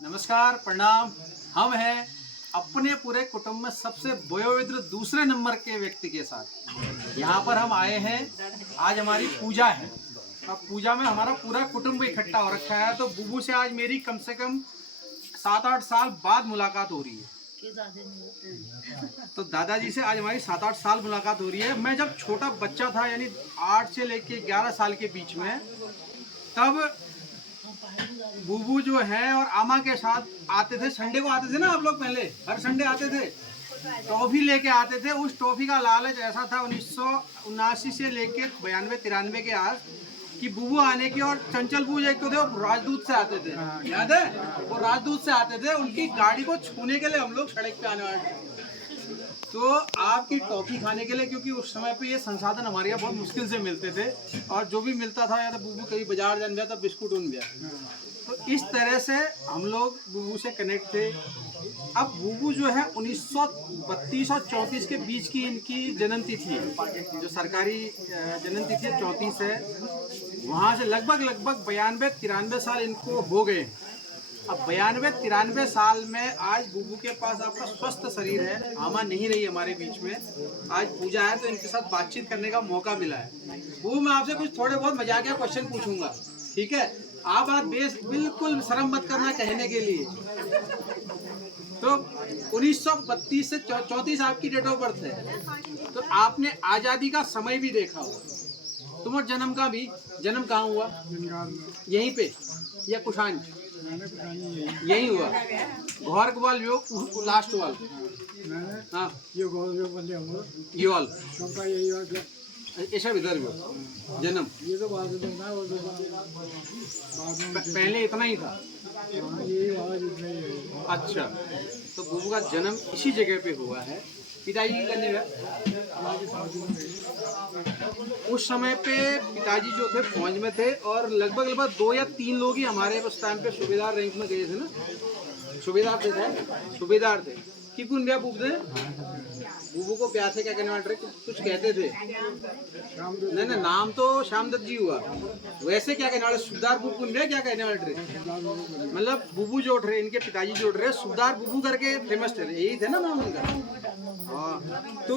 नमस्कार, प्रणाम। हम हैं अपने पूरे कुटुंब में सबसे वयोवृद्ध दूसरे नंबर के व्यक्ति के साथ। यहाँ पर हम आए हैं, आज हमारी पूजा है और पूजा में हमारा पूरा कुटुंब इकट्ठा हो रखा है। तो बुबू से आज मेरी कम से कम 7-8 साल बाद मुलाकात हो रही है। तो दादाजी से आज हमारी 7-8 साल मुलाकात हो रही है। मैं जब छोटा बच्चा था, यानी 8 से लेके 11 साल के बीच में, तब बुबू जो है और आमा के साथ आते थे। संडे को आते थे ना आप लोग, पहले हर संडे आते थे, टॉफी लेके आते थे। उस टॉफी का लालच ऐसा था 1979 से लेके 92-93 के आस कि बुबू आने की। और चंचल बुबू एक तो थे, वो राजदूत से आते थे, याद है? वो राजदूत से आते थे, उनकी गाड़ी को छूने के लिए हम लोग सड़क पे आने वाले थे। तो आपकी टॉफी खाने के लिए, क्योंकि उस समय पे ये संसाधन हमारे यहाँ बहुत मुश्किल से मिलते थे और जो भी मिलता था या तो बुबू कहीं बाजार जान गया तो बिस्कुट उन गया। तो इस तरह से हम लोग बुबू से कनेक्ट थे। अब बुबू जो है 1932 और 34 के बीच की इनकी जन्म तिथि है, जो सरकारी जन्म तिथि 34 है। वहाँ से लगभग 92-93 साल इनको हो गए। अब 92-93 साल में आज बुबू के पास आपका स्वस्थ शरीर है। आमा नहीं रही हमारे बीच में, आज पूजा है तो इनके साथ बातचीत करने का मौका मिला है। बुबू, मैं आपसे कुछ थोड़े बहुत मजाकिया क्वेश्चन पूछूंगा, ठीक है? आप बिल्कुल शर्म मत करना कहने के लिए। तो 1932 से 34 आपकी डेट ऑफ बर्थ है, तो आपने आज़ादी का समय भी देखा होगा। तुम्हारा जन्म का भी जन्म कहाँ हुआ? यहीं पे या कुशान? यही हुआ घर के वाल जो लास्ट वाल। हाँ, ये वाल ऐसा इधर भी जन्म पहले इतना ही था। अच्छा, तो बुबू का जन्म इसी जगह पे हुआ है। पिताजी की करने का उस समय पे पिताजी जो थे फौज में थे और लगभग 2 या 3 लोग ही हमारे उस टाइम पे सूबेदार रैंक में गए थे ना। सूबेदार थे कि कौन ब्याह बुबू थे? बुबू को प्यार से क्या कहने वाले कुछ कहते थे? नहीं, नाम तो श्यामदत्त जी हुआ, वैसे क्या कहने वाले? सुबेदार बुबू कौन ब्याह क्या कहने वाले? मतलब बुबू जो थे, इनके पिताजी जो थे सुबेदार बुबू करके फेमस थे, यही थे ना नाम उनका। हाँ, तो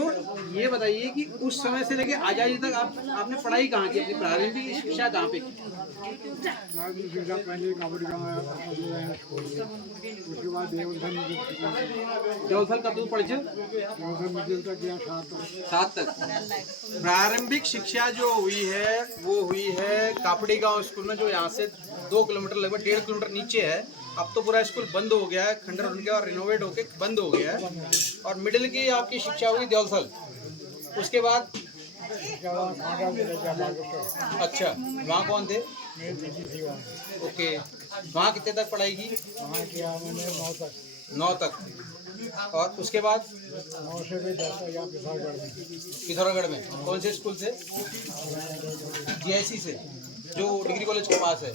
ये बताइए कि उस समय से लेके आजादी तक आपने पढ़ाई कहाँ की? अपनी प्रारंभिक शिक्षा कहाँ पे की? उसके बाद देवथल कब पढ़े? 7 तक। प्रारंभिक शिक्षा जो हुई है वो हुई है कापड़ी गांव स्कूल में, जो यहाँ से 2 किलोमीटर, लगभग 1.5 किलोमीटर नीचे है। अब तो पूरा स्कूल बंद हो गया है, खंडर उनके और रिनोवेट होके बंद हो गया है। और मिडिल की आपकी शिक्षा हुई देवथल। उसके बाद अच्छा, वहाँ कौन थे? ओके, वहाँ कितने तक पढ़ाई की? 9 तक। और उसके बाद 9 से 10 पिथौरागढ़ में कौन से स्कूल से? GIC से, जो डिग्री कॉलेज के पास है।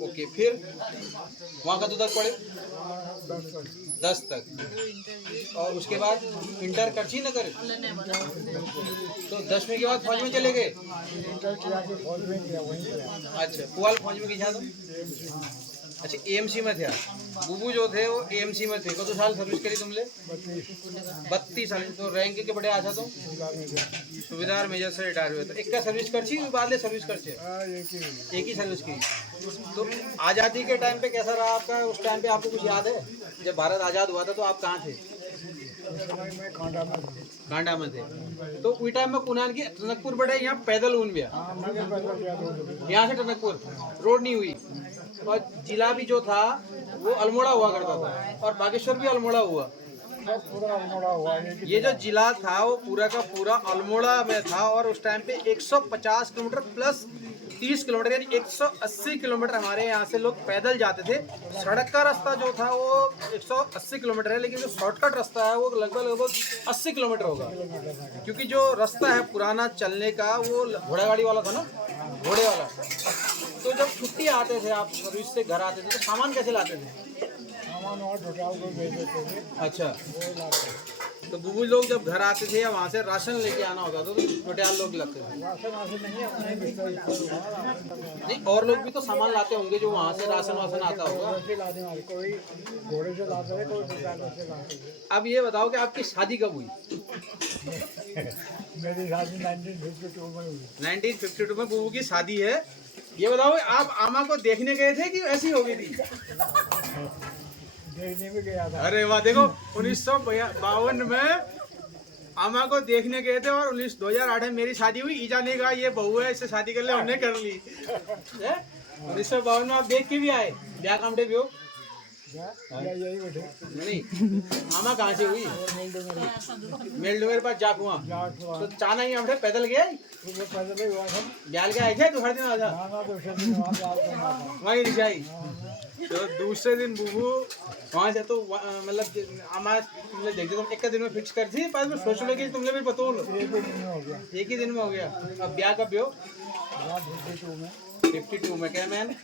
ओके, फिर वहाँ का 2 तक पढ़े? 10 तक। और उसके बाद इंटर करची न करे तो 10वीं के बाद फौज में चले गए? अच्छा, पुआल फौज में किया तो? अच्छा, AMC में थे बुबू जो थे, वो AMC में थे। कतो साल सर्विस करी तुमने? 32 साल। तो रैंक के बड़े आछा तो सूबेदार मेजर से रिटायर हुए। तो एक का सर्विस कर बाद सर्विस कर एक ही सर्विस की। तो आज़ादी के टाइम पे कैसा रहा आपका? उस टाइम पे आपको कुछ याद है? जब भारत आज़ाद हुआ था तो आप कहाँ थे? कांडा में थे। तो उस टाइम में कुनान की टनकपुर बड़े यहाँ पैदल ऊन गया, यहाँ से टनकपुर रोड नहीं हुई। और जिला भी जो था वो अल्मोड़ा हुआ करता था, और बागेश्वर भी अल्मोड़ा हुआ। ये जो जिला था वो पूरा का पूरा अल्मोड़ा में था। और उस टाइम पे 150 किलोमीटर प्लस 30 किलोमीटर, यानी 180 किलोमीटर हमारे यहाँ से लोग पैदल जाते थे। सड़क का रास्ता जो था वो 180 किलोमीटर है, लेकिन जो शॉर्टकट रास्ता है वो लगभग 80 किलोमीटर होगा, क्योंकि जो रास्ता है पुराना चलने का वो घोड़ा गाड़ी वाला था ना, घोड़े वाला। तो जब छुट्टी आते थे, आप सर्विस से घर आते थे, तो सामान कैसे लाते थे? सामान और ढुटाव को भेज देते थे। अच्छा, तो बुबू लोग जब घर आते थे या वहाँ से राशन लेके आना होता था तो छोटियाल लोग लगते थे। राशन वाशन नहीं, अपना ही बिस्तर उठा नहीं, और लोग भी तो सामान लाते होंगे जो वहाँ से राशन वासन आता होगा। से लाने वाले, कोई घोड़े से लाते थे, कोई दुकानों से लाते थे। अब ये बताओ कि आपकी शादी कब हुई? मेरी शादी 1952 में हुई। 1952 में बुबू की शादी है। ये बताओ आप आमा को देखने गए थे कि ऐसी हो गई थी? देखने में गया था। अरे वाह, देखो 1952 में आमा को देखने गए थे और 2008 में मेरी शादी हुई। ईजा ने कहा ये बहू है, इससे शादी कर ले, हमने कर ली। 1952 में आप देख के भी आए, क्या काम थे भी हो? यही बैठे नहीं, आमा कहाँ से हुई? मेरे पास जाक हुआ तो चाना ही हमने पैदल गया पैदल ही हुआ था। ग्याल के आए थे तो हर दिन आजा ना दूसरे दिन वहाँ पे आता था। वहीं रिझाई। तो दूसरे दिन बुबू वहाँ से तो मतलब आमा तुमने देखते तुम एक दिन में फिक्स कर थी, पास में सोच लो कि तुमने भी पता हो एक ही दिन में हो गया। एक ही दिन में हो गया। अब ब्याह कब हो? 52 में 52 में क्या मैन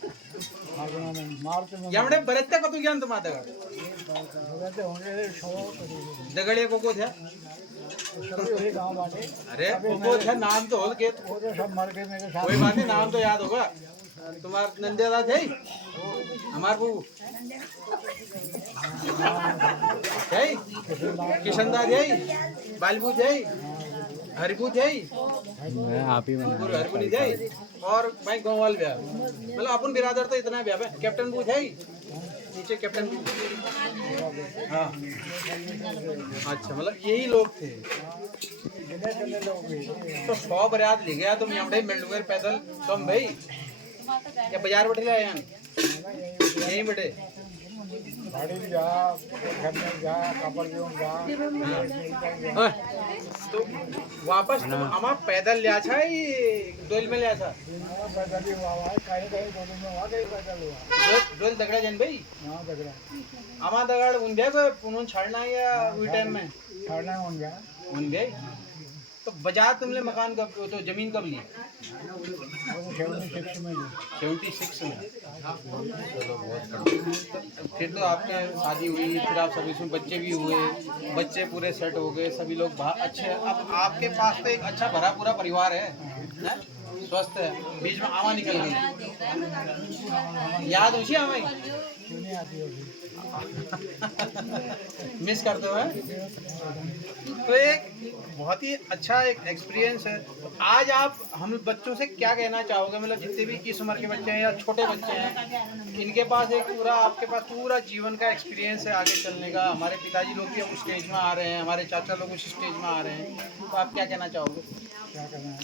मार्च में यामडे बरेत्या कतू ज्ञान तुम आता बजाते होंगे 100 दगड़िया को थे सभी वही गाँव वाले। अरे को थे नाम तो होल के वो तो सब मर गए मेरे साथ। कोई बात नहीं, नाम तो याद होगा। तुम्हारा नंदिया थे हमार बहू थे किशन दा थे बालबू थे हरिबू थे आप ही हरिबू नहीं थे और भाई गोवाल ब्याह मतलब अपन बिरादर तो इतना ब्याह है। कैप्टन बू थे नीचे कैप्टन बू। हाँ अच्छा, मतलब यही लोग थे। तो 100 बरात ले गया तुम यहाँ मेल्डुगर पैदल तुम भाई क्या बाजार बैठे लाए यहाँ यहीं बैठे तो वापस तुम हमारा पैदल लिया था डोल में लिया था डोल दगड़ा जन भाई हमारा दगड़ उन गया उन्होंने छाड़ना या उस टाइम में उन गए। तो बाजार तुमने मकान कब तो जमीन कब ली? 76 में। फिर तो आपके शादी हुई, फिर आप सभी में बच्चे भी हुए, बच्चे पूरे सेट हो गए, सभी लोग अच्छे। अब आपके पास तो एक अच्छा भरा पूरा परिवार है, स्वस्थ है। बीच में आमा निकल गई, याद उसी आमा मिस करते हुए। तो एक बहुत ही अच्छा एक एक्सपीरियंस है। तो आज आप हम बच्चों से क्या कहना चाहोगे? मतलब जितने भी इस उम्र के बच्चे हैं या छोटे बच्चे हैं, इनके पास एक पूरा आपके पास पूरा जीवन का एक्सपीरियंस है आगे चलने का। हमारे पिताजी लोग भी उस स्टेज में आ रहे हैं, हमारे चाचा लोग उस स्टेज में आ रहे हैं, तो आप क्या कहना चाहोगे? क्या करना है,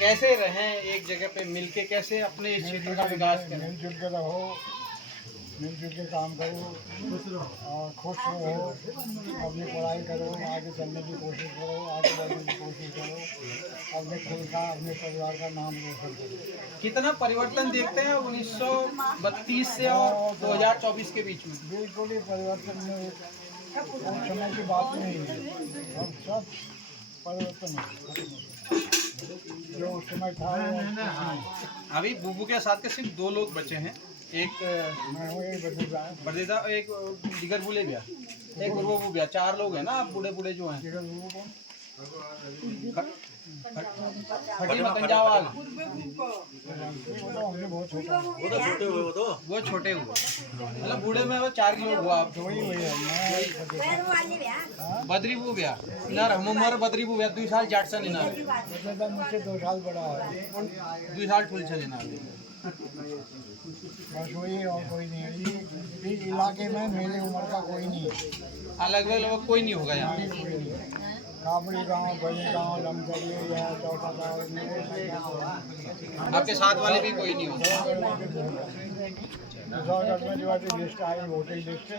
कैसे रहें एक जगह पे मिलके, कैसे अपने इस क्षेत्र का विकास करें? मिलजुल के रहो, मिलजुल के काम करो और खुश रहो, अपनी पढ़ाई करो, आगे चलने की कोशिश करो, आगे बढ़ने की कोशिश करो, अपने खुद का अपने परिवार का नाम रोशन करो। कितना परिवर्तन देखते हैं 1932 से और 2024 के बीच में? बिल्कुल ही परिवर्तन में उस समय की बात नहीं है, अब सब परिवर्तन है जो उस समय था। अभी बुबू के साथ के सिर्फ 2 लोग बचे हैं, एक बरदेदा और एक दिगर बुले भैया, एक वो भैया। 4 लोग हैं ना आप बूढ़े बूढ़े जो हैं। फटी मकंजावाल वो छोटे हुए, मतलब बूढ़े में वो 4 लोग हुआ आप। बद्री बू भैया इनार हम उम्र बद्री बू भैया 2 साल जाट सा इनार मुझसे 2 साल बड़ा है, 2 साल ठुल छल इनार बस वही और कोई नहीं है। इस इलाके में मेरे उम्र का कोई नहीं है, अलग अलग कोई नहीं होगा यहाँ। काबड़ी गांव, बड़ी गांव, लमचड़ी या चौथा गांव, आपके साथ वाले भी कोई नहीं होगा। पिथौरागढ़ में जो है लिस्ट आई, वोटर लिस्ट,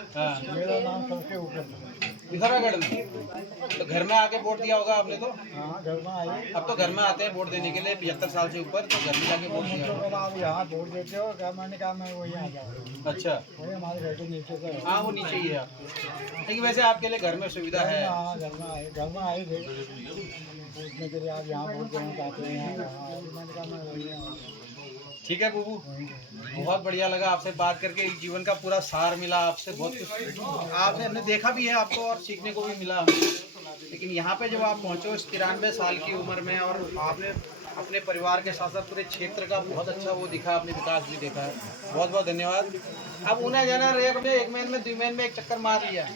मेरा नाम सबसे ऊपर था। पिथौरागढ़ में तो घर में आके वोट दिया होगा आपने? तो हाँ, घर में आए। अब तो घर में आते हैं वोट देने के लिए 75 साल से ऊपर, तो घर में जाके वोट दिया होगा। आप यहाँ वोट देते हो क्या? मैंने कहा मैं वही आ जाऊँ। अच्छा, वही हमारे घर के नीचे से है। हाँ वो नीचे ही है आपके, लेकिन वैसे आपके लिए घर में सुविधा है। हाँ, घर में आए थे पूछने के लिए, आप यहाँ वोट देना चाहते हैं? मैंने कहा मैं वही ठीक है बुबू, बहुत बढ़िया लगा आपसे बात करके, एक जीवन का पूरा सार मिला आपसे, बहुत कुछ आपने हमने देखा भी है आपको और सीखने को भी मिला हमें। लेकिन यहाँ पे जब आप पहुँचे इस 93 साल की उम्र में और आपने अपने परिवार के साथ साथ पूरे क्षेत्र का बहुत अच्छा वो दिखा, आपने विकास भी देखा है, बहुत बहुत धन्यवाद। अब उन्हें जाना रेक में 1 महीने में 2 महीने में एक चक्कर मार लिया,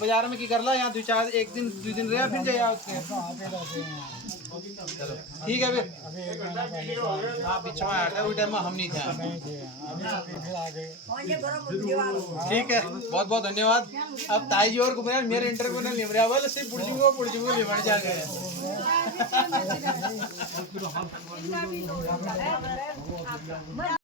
बाजार में की कर ला, यहाँ 1 दिन 2 दिन रहा फिर जाया उसके। आते रहते हैं। चलो ठीक है फिर, अभी 1 महीना पहले हाँ बीच में आया था, उस टाइम में हम नहीं थे। नहीं थे, अभी फिर आ गए। ठीक है, बहुत बहुत धन्यवाद। अब ताई जी और घूम मेरे इंटरव्यू ने लिमरिया वाले सिर्फ पुरजुगो लिमड़ जा गए।